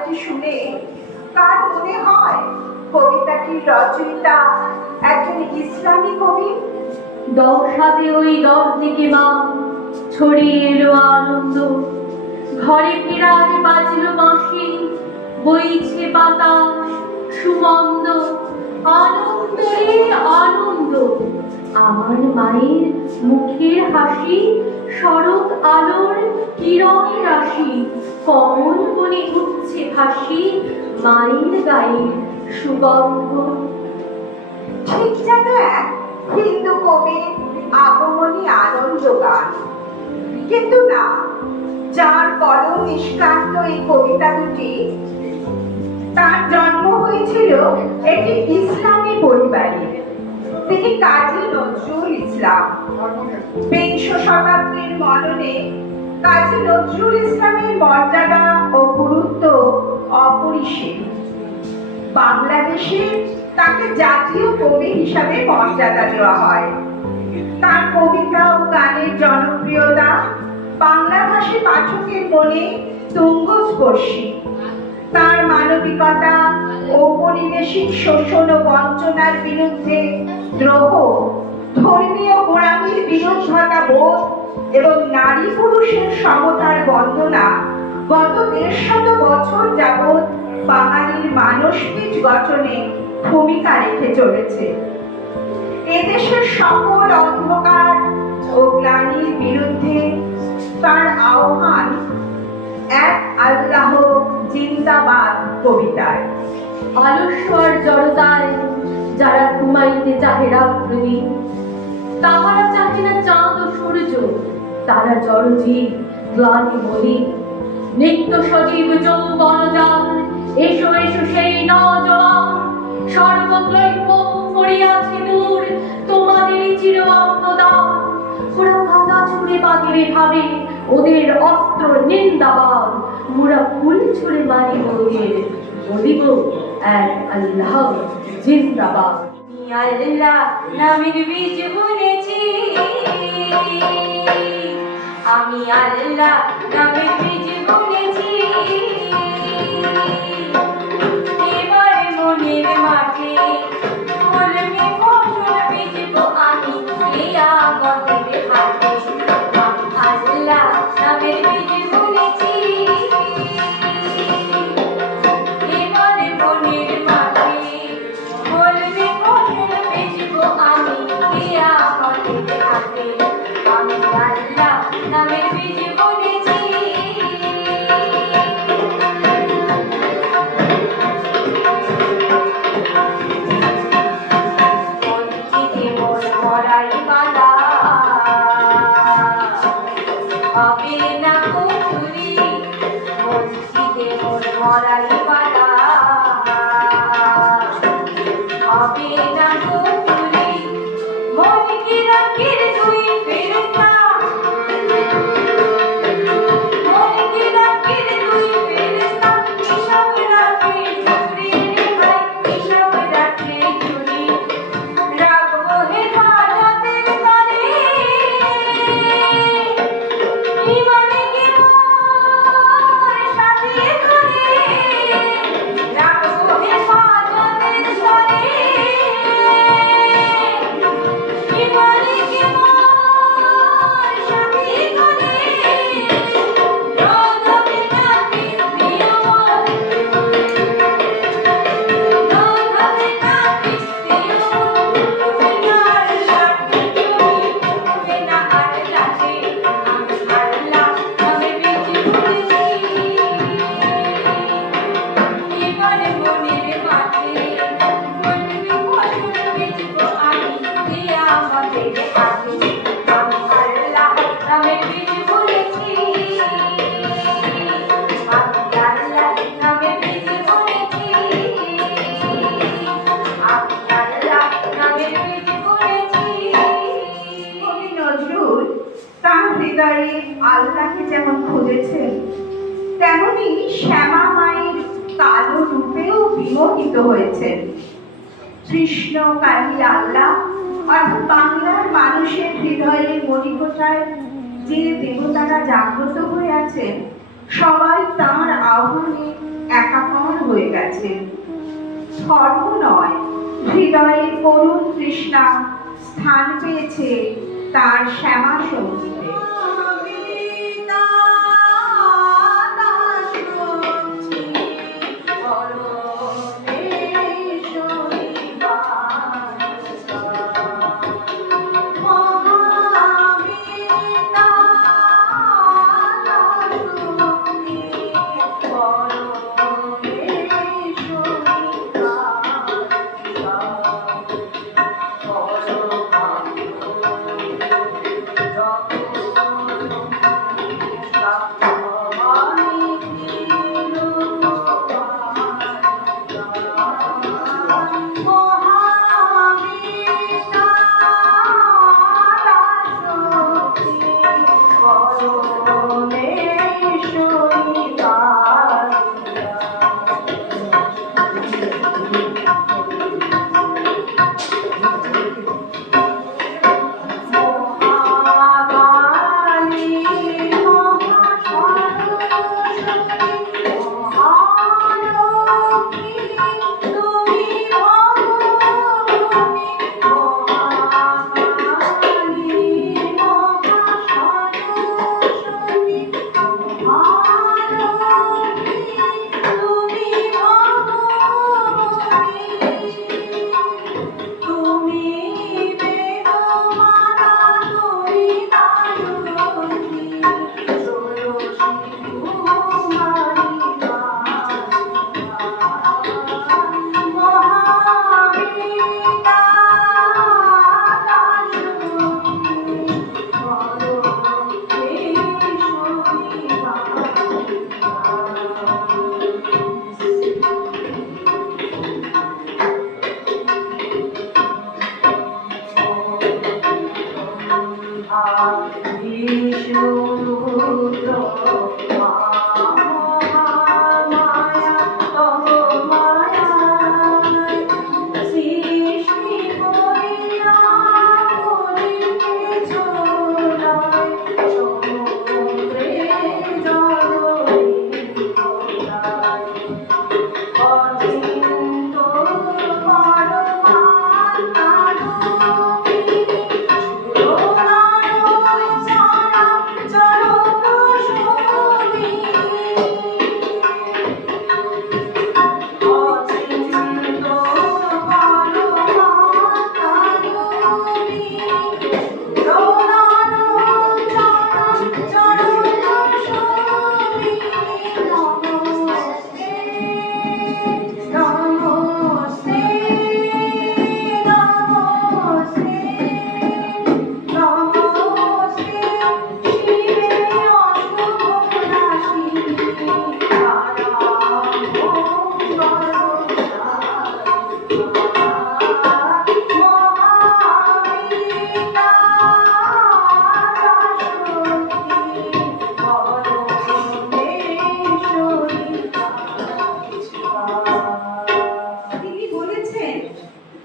কথাটি শুনে কার মনে হয় কবিতাটির রচয়িতা একজন ইসলামী কবি? 10 হাতে ওই 10 দিকে মা ছড়িয়ে এলো আনন্দ, ঘরে ফেরার বাজলো বাঁশি, বইছে বাতাস সুমন্দ, আনন্দ রে আনন্দ। আমার মায়ের মুখের হাসি শরৎ আলোর কিরণ রাশি, কমল বনে উঠছে ভাসি মায়ের গায়ে সুগন্ধ। ঠিক যেন এক হিন্দু কবির আগমনী আনন্দ গান, কিন্তু না, যার কলম নিষ্কান্ত এই কবিতা দুটি, তার জন্ম হয়েছিল একটি ইসলামী পরিবারে। তিনি কাজী নজরুল ইসলাম। 20 শতাব্দীর মননে কাজী নজরুল ইসলামের মর্যাদা ও গুরুত্ব অপরিসীম। বাংলাদেশে তাকে জাতীয় কবি হিসাবে মর্যাদা দেওয়া হয়। তার কবিতা ও গানের জনপ্রিয়তা বাংলাভাষী পাঠকের মনে তুঙ্গস্পর্শী। তার মানবিকতা, ঔপনিবেশিক শোষণ ও বঞ্চনার বিরুদ্ধে দ্রোহ, ধর্মীয় গোঁড়ামির বিরোধিতা বোধ এবং নারী পুরুষের সমতার বন্দনা গত 150 বছর যাবৎ বাঙালির মানসপিচ গঠনে ভূমিকা রেখে চলেছে। এদেশের সকল অন্ধকার ও গ্লানির বিরুদ্ধে তার আহ্বান এক আল্লাহ জিন্দাবাদ কবিতায়। আলস্যর জড়তায় যারা ঘুমাইতে চাহে রাত্রিদিন, তাহারা চাহে না চাঁদ ও সূর্য, তারা জড়জীব গ্লানি মলিন। নিত্য সজীব যৌবনজাল, এসো এসো সেই নওজোয়ান, সর্বত্রই পড়িয়াছে দূর তোমাদেরই চির অবদান। ওরা ভাঙা ছুঁড়ে বাগিরে ভাবে ওদের অস্ত্র নিন্দাবাদ, মোরা ফুল ছুঁড়ে মারি ওদের বলিব এক আল্লাহ জিন্দাবাদ। আল্লাহ নামের বীজ বুনেছি, আমি আল্লাহ নামের বীজ বুনেছি। এবারে মনের মাঠে ফলবে ফসল বীজবো আমি, এই আমাদের হাতে। আমি আল্লাহ নামের বীজ বুনেছি, এবারে মনের মাঠে ফলবে ফসল বীজবো আমি, এই আমাদের হাতে। আমি আল্লাহ নামের বীজ বুনেছি। মসজিদে মোর মরাই বাঁধা, হবে না কচুরি। মসজিদে মোর মরাই বাঁধা, হবে না কচুরি। মন কি রাখির দুই ফেরেশতা, মন কি রাখির দুই ফেরেশতা, হিসাব রাখে চুরি রে ভাই, হিসাব রাখে চুরি। রাখবো হেফাজতের তরে, ইমানে কি মোর সাজিয়ে ধরে। রাখবো হেফাজতের তরে, ইমানে কি মোর সাজিয়ে ধরে। রোজবে নাফিস দিও মোর, রোজবে নাফিস দিও মোর। তুমি না আর সাথে তুমি, তুমি না আর সাথে। আমি আল্লাহ নামের বীজ বুনেছি, এবারে মনের মাঠে ফলবে ফসল বীজবো আমি, এই আমাদের হাতে। আমি আল্লাহ নামের বীজ বুনেছি, আমি আল্লাহ নামের বীজ বুনেছি, আমি আল্লাহ নামের বীজ বুনেছি। কবি নজরুল তার হৃদয়ে আল্লাহকে যেমন খুঁজেছেন, তেমনি শ্যামা মায়ের কালো রূপেও বিমোহিত হয়েছেন। কৃষ্ণ কালী আল্লাহ অর্থাৎ বাংলার মানুষের হৃদয়ের মণিকোঠায় যে দেবতারা জাগ্রত হয়ে আছেন, সবাই তাঁর আহ্বানে একাকার হয়ে গেছেন। ধর্ম নয়, হৃদয়ে করুণ তৃষ্ণা স্থান পেয়েছে তার শ্যামা সঙ্গীতে।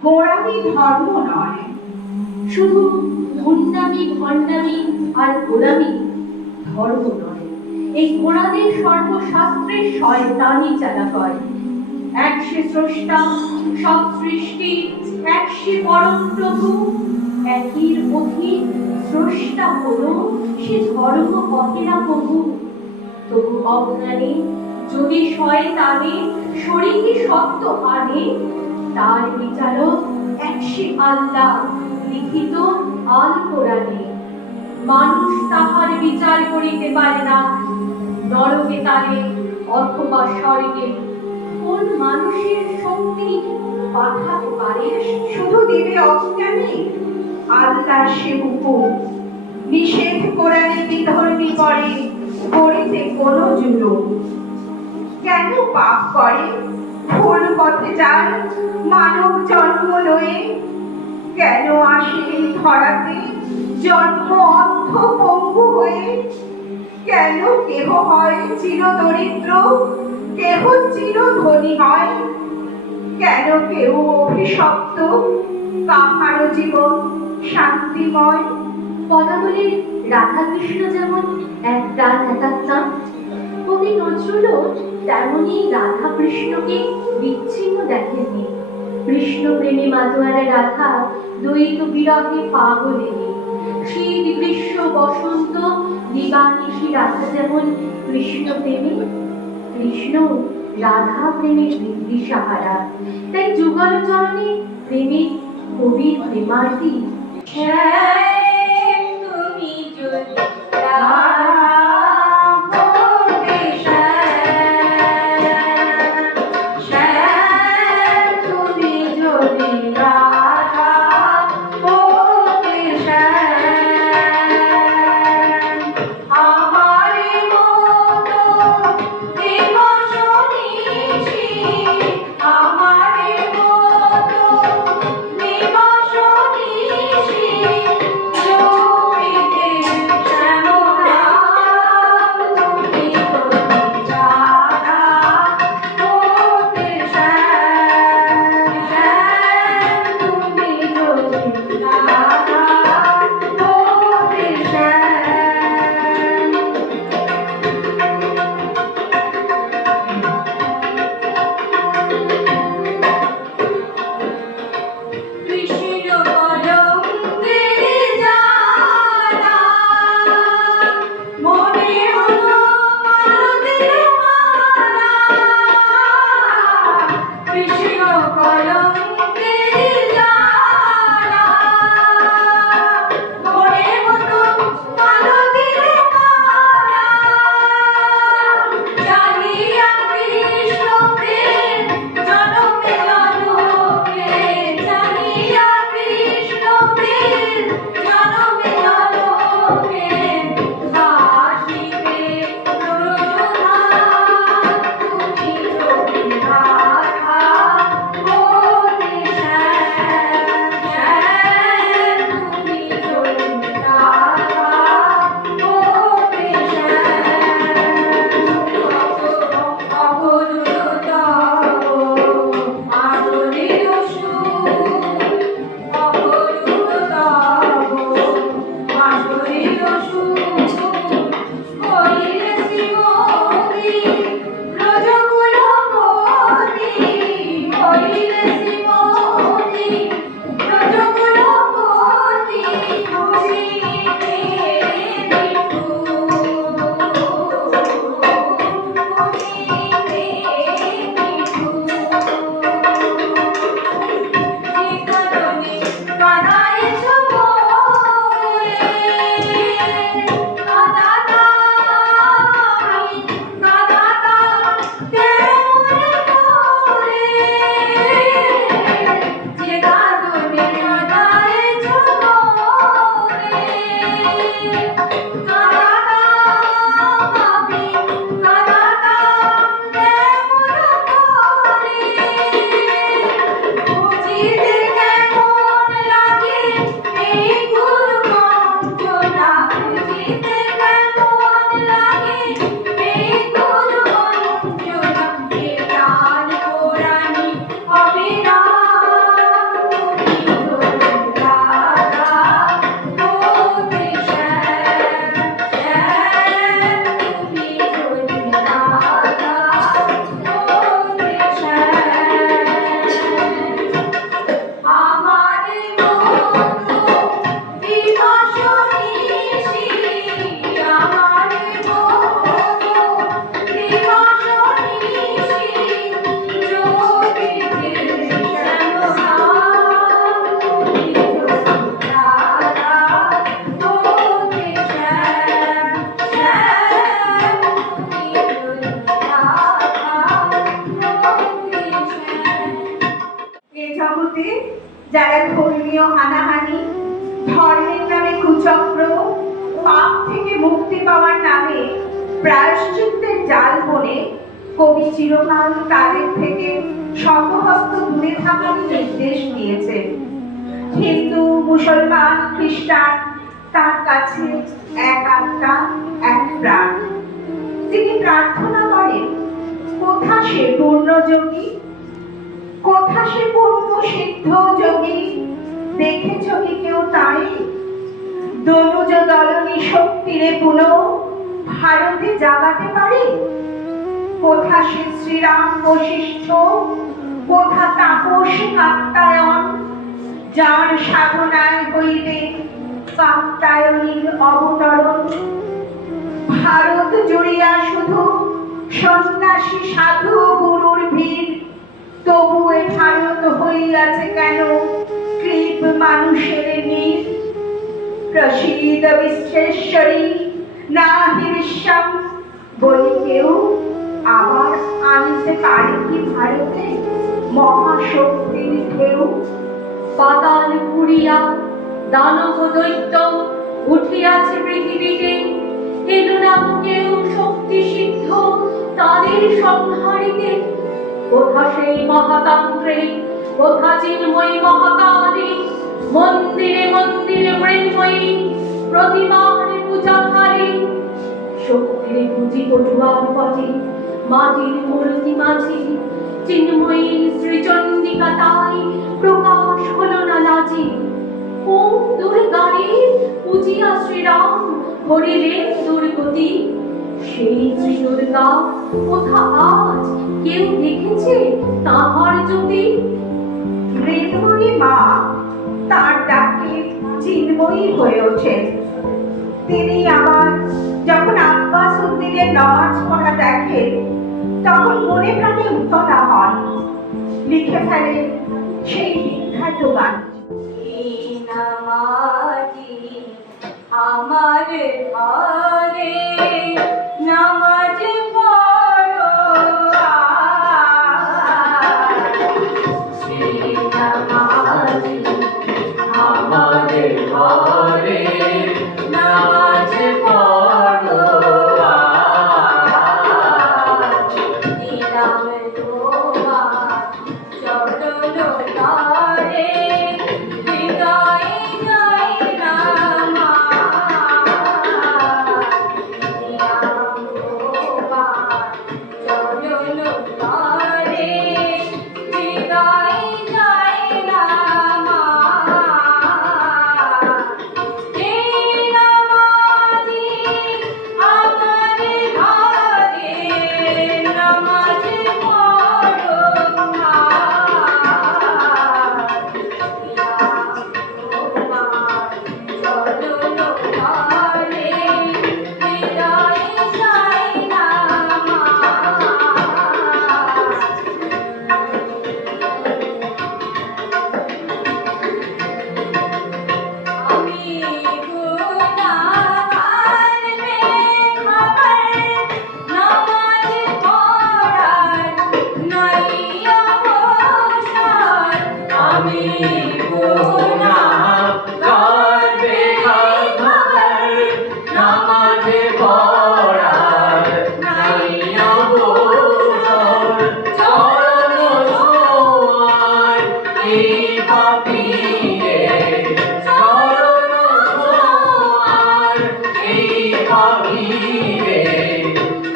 গোড়ামি ধর্ম নয়, শুধু ভণ্ডামি ভণ্ডামি আর গোড়ামি ধর্ম নয়। এই গোড়াদের সর্বশাস্ত্রে শয়তানি চালা হয়। এক সে স্রষ্টা, সব সৃষ্টি, এক সে পরম প্রভু, একই অধীন স্রষ্টা হলো সে ধর্ম পথেরা প্রভু। তবু অজ্ঞানে যদি শয়তানে শরীরে সত্য আনে, তার বিচারক এক সে আল্লাহ লিখিত আল কোরআনে। মানুষ তাহার বিচার করিতে পারে না, নরকে তারে অথবা স্বর্গে। কোন মানুষের শক্তি পাঠাতে পারে? শুধু দিবে অজ্ঞানী আল্লাহ সে হুকুম, নিষেধ কোরআনে বিধর্মী করে করিতে কোন জুলুম। কেন পাপ করে ভুল পথে যায় মানব জন্ম লয়ে? কেন আসে এই ধরাতে জন্ম অন্ধ পঙ্গু হয়ে? কেন কেহ হয় চির দরিদ্র, কেহ চির ধনী হয়? কেন কেউ অভিশপ্ত, কাহারও জীবন শান্তিময়? পদাবলীর রাধাকৃষ্ণ যেমন এক প্রাণ এক আত্মা, কবি নজরুলও তেমনই রাধা কৃষ্ণকে বিচ্ছিন্ন দেখেননি। কৃষ্ণ প্রেমে মাতোয়ারা রাধা দ্বৈত বিরহে পাগলেনি। শীত গ্রীষ্ম বসন্ত দিবানিশি রাধা যেমন কৃষ্ণ প্রেমে, কৃষ্ণ রাধা প্রেমে দিশাহারা। তাই যুগল চরণে প্রেমিক কবির প্রেমার্থী। তুমি যদি রাধা হতে শ্যাম, তুমি যদি রাধা হতে শ্যাম, আমার মতো দিবস নিশি, আমার মতো দিবস নিশি জমিতে শ্যামলা, তুমি যদি রাধা হতে শ্যাম, তুমি যদি রাধা হতে শ্যাম। কৃষ্ণ কলঙ্কের জ্বালা, মনে হলো মালতীর মালা। কৃষ্ণ কলঙ্কের জ্বালা, মনে হলো মালতীর মালা। জানিয়া কৃষ্ণ প্রেম জনমে জনমে, জানিয়া কৃষ্ণ প্রেম জনমে জনমে, বাসিতে ব্রজধাম, তুমি যদি রাধা হতে শ্যাম, তুমি যদি রাধা হতে শ্যাম। অপরূপতম আদরের সুর, অপরূপতম আদরের সুর, হইলে শ্রীমতী ব্রজকুলপতি, হইলে শ্রীমতী ব্রজকুলপতি, বুঝিতে নিঠুর, বুঝিতে নিঠুর। যে কারণে কানাইছ মোরে, কানাতাম কানাতাম কেমন করে। যে কারণে কানাইছ মোরে, কানাতাম আমি কানাতাম কেমন করে। বুঝিতে কেমন লাগে এই গুরু বঞ্চনা, বুঝিতে কেমন লাগে এই গুরু বঞ্চনা। এ প্রাণ পোড়ানি অবিরাম, তুমি যদি রাধা হতে শ্যাম, তুমি যদি রাধা হতে শ্যাম। আমার মতো দিবস নিশি, আমার মতো দিবস নিশি জমিতে শ্যামলা, তুমি যদি রাধা হতে শ্যাম, তুমি যদি রাধা হতে শ্যাম। এ জগতে যারা ধর্মীয় হানাহানি, ধর্মের নামে কুচক্র, পাপ থেকে মুক্তি পাওয়ার নামে প্রায়শ্চিত্তের জাল বনে কবি চিরকাল তাদের থেকে শতহস্ত দূরে থাকার নির্দেশ দিয়েছেন। হিন্দু, মুসলমান, খ্রিস্টান তার কাছে এক আত্মা, এক প্রাণ। তিনি প্রার্থনা করেন, কোথা সে পূর্ণযোগী, কোথা সে পূর্ণ সিদ্ধ যোগী, দেখেছ কি কেউ তারে? দনুজ দলনী শক্তিরে পুনঃ ভারতে জাগাতে পারে? কোথা সে শ্রীরাম বশিষ্ঠ, কোথা তাপস কাত্যায়ন, যার সাধনায় হইবে কাত্যায়নীর অবতরণ? ভারত জুড়িয়া শুধু সন্ন্যাসী সাধু গুরুর ভিড়, তবু এ ভারত হইয়াছে কেন কৃপ মানুষের নীর? প্রসীদ বিশ্বেশ্বরী নাহি বিশ্বম, বলি কেউ আবার আনতে পারে কি ভারতে মহাশক্তির ঢেউ? পাতাল পুরিয়া দানব দৈত্য উঠিয়াছে পৃথিবীতে, এলো না তো কেউ শক্তি সিদ্ধ তাদের সংহারিতে। কোথা সেই মহাতন্ত্রে, কোথা চিন্ময়ী মহাকালী, মন্দিরে মন্দিরে মৃন্ময়ী প্রতিমার পূজা খালি। শক্তির পূজিত জুয়ার পটে মাটির মূর্তি মাঝে, চিন্ময়ী শ্রীচন্ডিকা তাই প্রকাশ হলো না লাজে। কোন দুর্গারে পূজিয়া শ্রীরাম হরিলেন দুর্গতি, সেই শ্রী দুর্গা কোথা আজ কেউ দেখেছে তাহার জ্যোতি? মৃন্ময়ী মা তার ডাকে চিন্ময়ী হয়ে ওঠেন। তিনি আবার যখন আব্বাস উদ্দিনের নামাজ পড়া দেখেন, তখন মনে প্রাণে উতলা হন, লিখে ফেলেন সেই বিখ্যাত গান। এই নামাজি আমার ঘরে নামাজ পড়ো এই নামাজি আমাদের ঘরে নামাজ পড়ো দিলাম তোমার চরণ তলে হৃদয়ে জয় নামাজ। দিলাম তোমার চরণ তলে হৃদয়ে জয় নামাজ। এই নামাজি আমার ঘরে নামাজ পড়ো চরণ তলে হৃদয়ে জয় নামাজ। আমি গুনাহগার রে খবর, নামাজ পড়ার নাই অবসর। আমি গুনাহগার বেখবর, নামাজ পড়ার নাই অবসর। চরণ ছোঁয়ার এই পাপীরে, চরণ ছোঁয়ার এই পাপীরে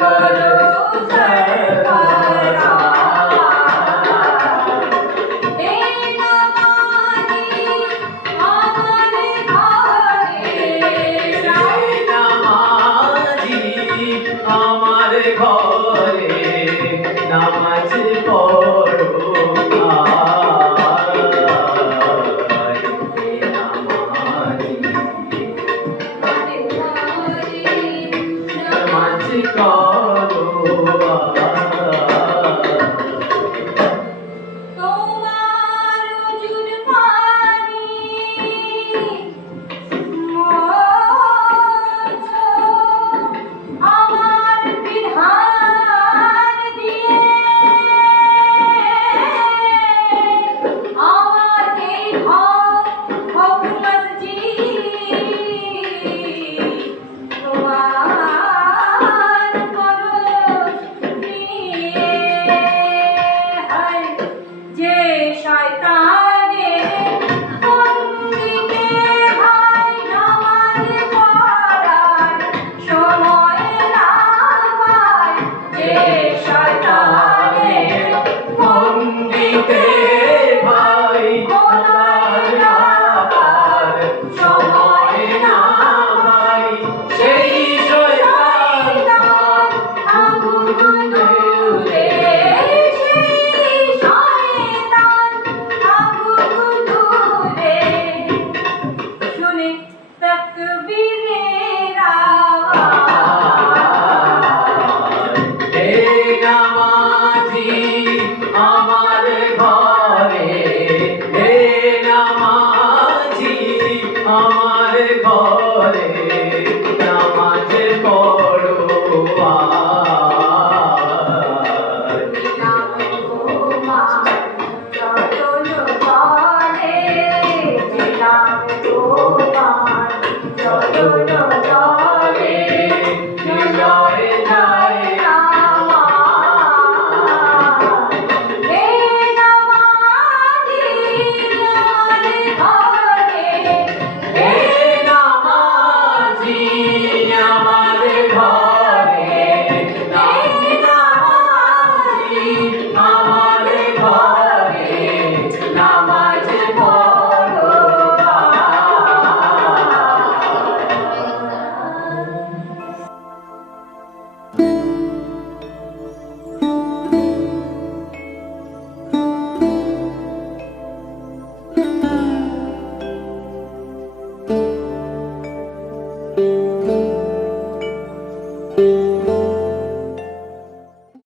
করো উদ্ধার। এই নামাজি আমার ঘরে এই নামাজি আমার ঘরে নামাজ পড়ো এই নামাজি নামাজ করো তোমার হুজুর পানি মোছো আমার বিধান দিয়ে। আমার এই ঘর হোক মসজিদ, তোমার নামাজি